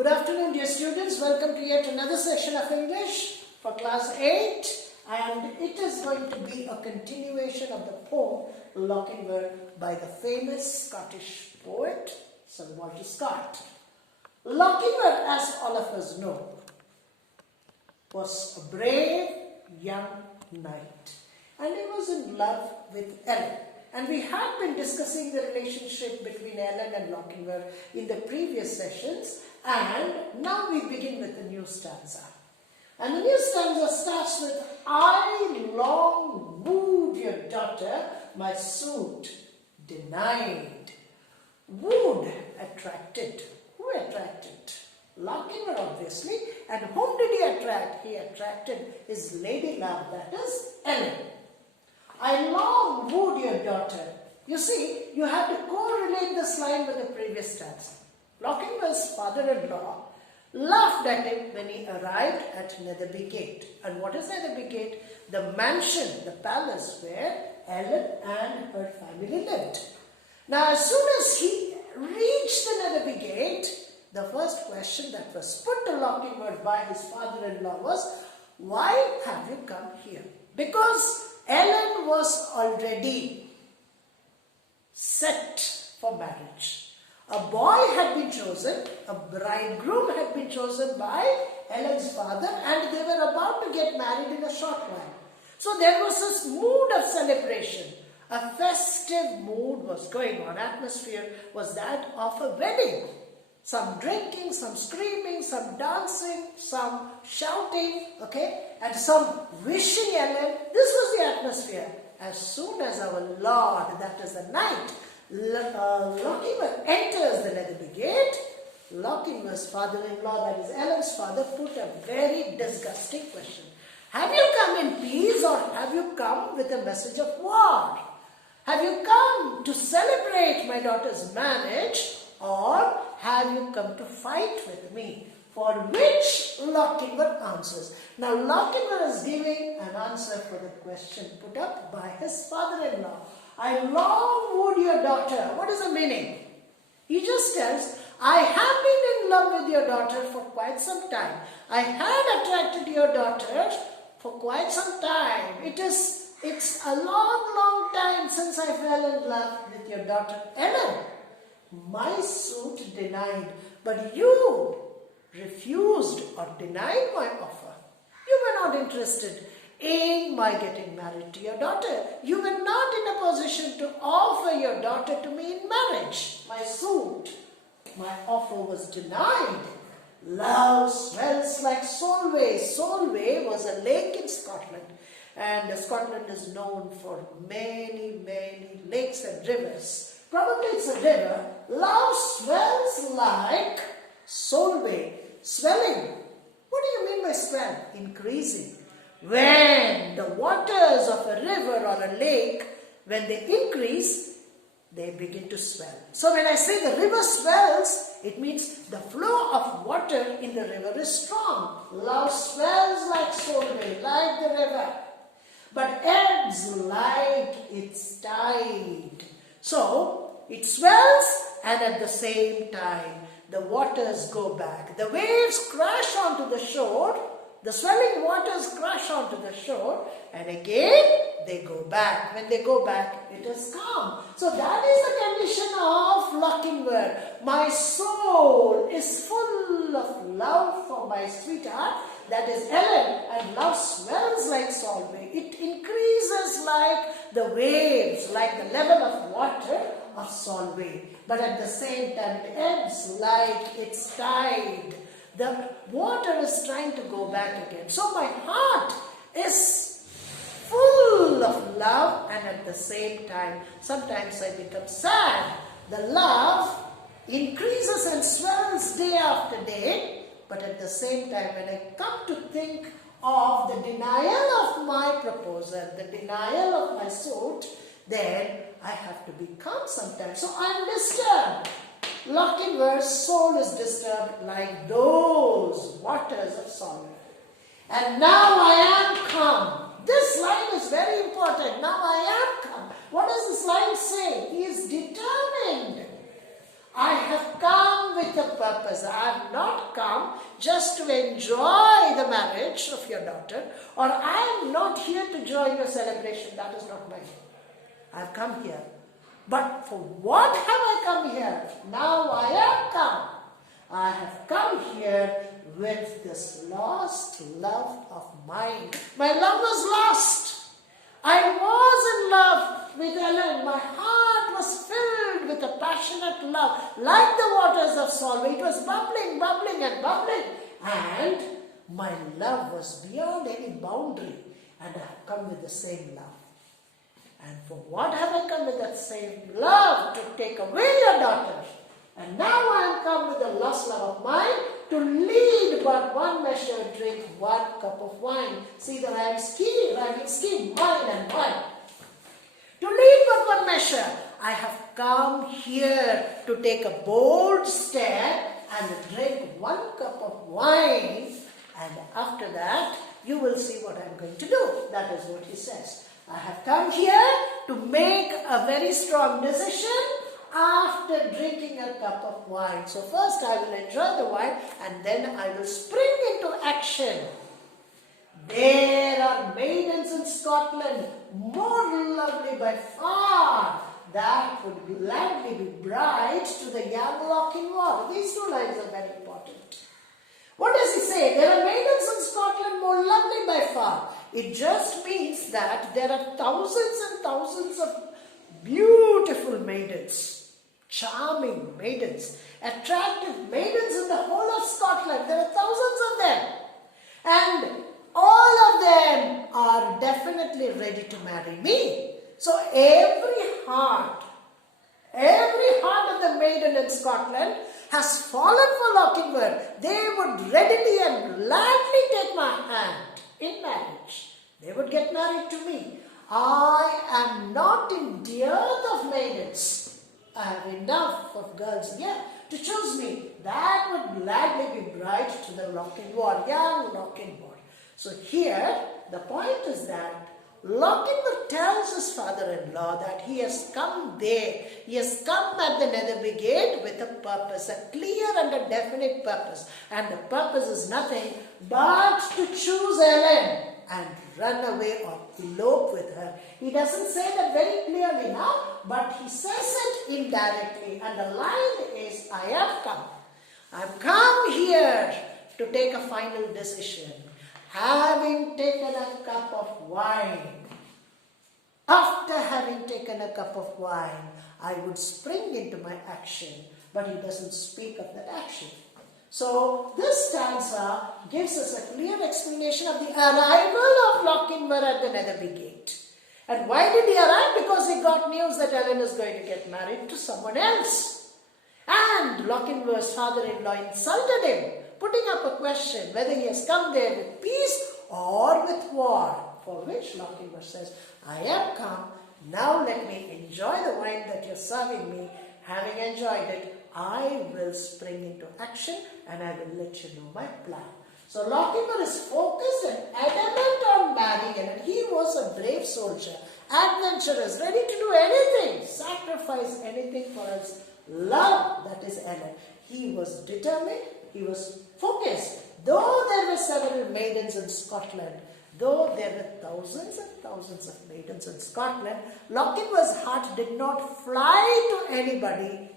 Good afternoon, dear students. Welcome to yet another session of English for class 8, and it is going to be a continuation of the poem cLochinvar by the famous Scottish poet Sir Walter Scott. Lochinvar, as all of us know, was a brave young knight, and he was in love with Ellen. And we have been discussing the relationship between Ellen and Lochinvar in the previous sessions, and now we begin with the new stanza. And the new stanza starts with, I long wooed your daughter, my suit denied. Wooed, attracted. Who attracted? Lochinvar, obviously. And whom did he attract? He attracted his lady love, that is Ellen. I long wooed your daughter. You see, you have to correlate this line with the previous stanza. Lochinvar's father-in-law laughed at him when he arrived at Netherby Gate. And what is Netherby Gate? The mansion, the palace where Ellen and her family lived. Now, as soon as he reached the Netherby Gate, the first question that was put to Lochinvar by his father-in-law was, why have you come here? Because Ellen was already set for marriage. A boy had been chosen, a bridegroom had been chosen by Ellen's father, and they were about to get married in a short while. So there was this mood of celebration. A festive mood was going on. Atmosphere was that of a wedding. Some drinking, some screaming, some dancing, some shouting, and some wishing Ellen. This was the atmosphere. As soon as our Lord, that is the knight, Lochinvar enters the Netherby Gate, Lochinvar's father-in-law, that is Ellen's father, put a very disgusting question. Have you come in peace, or have you come with a message of war? Have you come to celebrate my daughter's marriage, or have you come to fight with me? For which Lochinvar answers. Now Lochinvar is giving an answer for the question put up by his father-in-law. I long wooed your daughter. What is the meaning? He just tells, I have been in love with your daughter for quite some time. I had attracted your daughter for quite some time. It's a long time since I fell in love with your daughter Ellen. My suit denied, but you refused or denied my offer. You were not interested in my getting married to your daughter. You were not in a position to offer your daughter to me in marriage. My suit, my offer was denied. Love swells like Solway. Solway was a lake in Scotland, and Scotland is known for many lakes and rivers. Probably it's a river. Love swells like Solway. Swelling. What do you mean by swell? Increasing. When the waters of a river or a lake, when they increase, they begin to swell. So when I say the river swells, it means the flow of water in the river is strong. Love swells like Solway, like the river, but ebbs like its tide. So it swells, and at the same time the waters go back. The waves crash onto the shore, the swelling waters crash onto the shore, and again they go back. When they go back, it is calm. So that is the condition of Lochinvar. My soul is full of love for my sweetheart, that is Ellen, and love swells like Solway. It increases like the waves, like the level of water of Solway. But at the same time, it ebbs like its tide. The water is trying to go back again. So my heart is full of love, and at the same time, sometimes I become sad. The love increases and swells day after day, but at the same time, when I come to think of the denial of my proposal, the denial of my suit, then I have to be calm sometimes. So I am disturbed. Lochinvar's soul is disturbed like those waters of Solway. And now I am calm. This line is very important. Now I am calm. What does this line say? He is determined. I have come with a purpose. I have not come just to enjoy the marriage of your daughter, or I am not here to join your celebration. That is not my aim. I have come here. But for what have I come here? Now I have come. I have come here with this lost love of mine. My love was lost. I was in love with Ellen. My heart was filled with a passionate love, like the waters of Solway. It was bubbling, bubbling and bubbling. And my love was beyond any boundary. And I have come with the same love. And for what have I come with that same love? To take away your daughter. And now I am come with the lost love of mine to lead but one measure, drink 1 cup of wine. See the rhyming scheme, wine and wine. To lead but one measure, I have come here to take a bold step and drink 1 cup of wine. And after that, you will see what I am going to do. That is what he says. I have come here to make a very strong decision after drinking a cup of wine. So first I will enjoy the wine and then I will spring into action. There are maidens in Scotland more lovely by far that would gladly be bride to the young Lochinvar. These 2 lines are very important. What does he say? There are maidens in Scotland more lovely by far. It just means that there are thousands and thousands of beautiful maidens, charming maidens, attractive maidens in the whole of Scotland. There are thousands of them. And all of them are definitely ready to marry me. So every heart of the maiden in Scotland has fallen for Lochinvar. They would readily and gladly take my hand in marriage. They would get married to me. I am not in dearth of maidens. I have enough of girls here to choose me. That would gladly be bride to the Lochinvar, young Lochinvar. So here, the point is that Lochinvar tells his father-in-law that he has come there. He has come at the Netherby Gate with a purpose, a clear and a definite purpose. And the purpose is nothing but to choose Ellen and run away or elope with her. He doesn't say that very clearly now, but he says it indirectly. And the line is, I have come. I have come here to take a final decision. Having taken a cup of wine, after having taken a cup of wine, I would spring into my action. But he doesn't speak of that action. So this stanza gives us a clear explanation of the arrival of Lochinvar at the Netherby Gate. And why did he arrive? Because he got news that Ellen is going to get married to someone else. And Lochinvar's father-in-law insulted him, putting up a question whether he has come there with peace or with war. For which Lochinvar says, I have come, now let me enjoy the wine that you're serving me. Having enjoyed it, I will spring into action and I will let you know my plan. So Lochinvar is focused and adamant on marrying Ellen. He was a brave soldier, adventurous, ready to do anything, sacrifice anything for his love, that is Ellen. He was determined, he was focused. Though there were several maidens in Scotland, though there were thousands and thousands of maidens in Scotland, Lochinvar's heart did not fly to anybody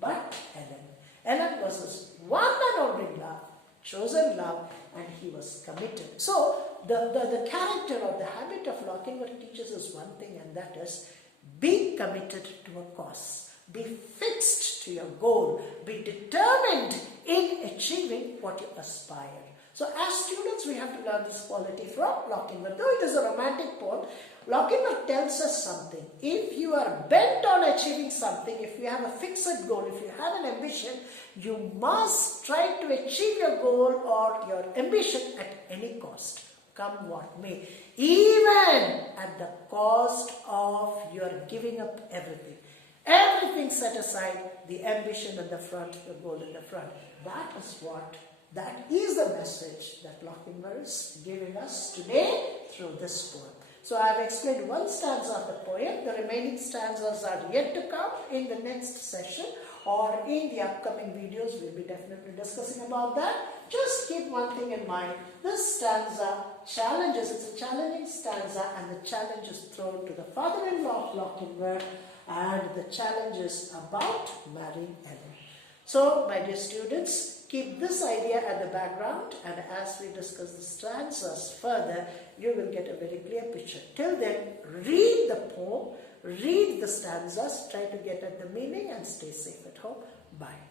but Ellen. Ellen was his one and only love, chosen love, and he was committed. So the character or the habit of Lochinvar teaches us one thing, and that is be committed to a cause. Be fixed to your goal. Be determined in achieving what you aspire. So as students, we have to learn this quality from Lochinvar. Though it is a romantic poem, Lochinvar tells us something. If you are bent on achieving something, if you have a fixed goal, if you have an ambition, you must try to achieve your goal or your ambition at any cost, come what may. Even at the cost of your giving up everything. Everything set aside, the ambition at the front, the goal in the front. That is the message that Lochinvar is giving us today through this poem. So I have explained one stanza of the poem. The remaining stanzas are yet to come in the next session. or in the upcoming videos we'll be definitely discussing about that. Just keep one thing in mind. This stanza challenges, it's a challenging stanza, and the challenge is thrown to the father-in-law of cLochinvar, and the challenge is about marrying Ellen. So, my dear students, keep this idea at the background, and as we discuss the stanzas further, you will get a very clear picture. Till then, read the poem, read the stanzas, try to get at the meaning, and stay safe at home. Bye.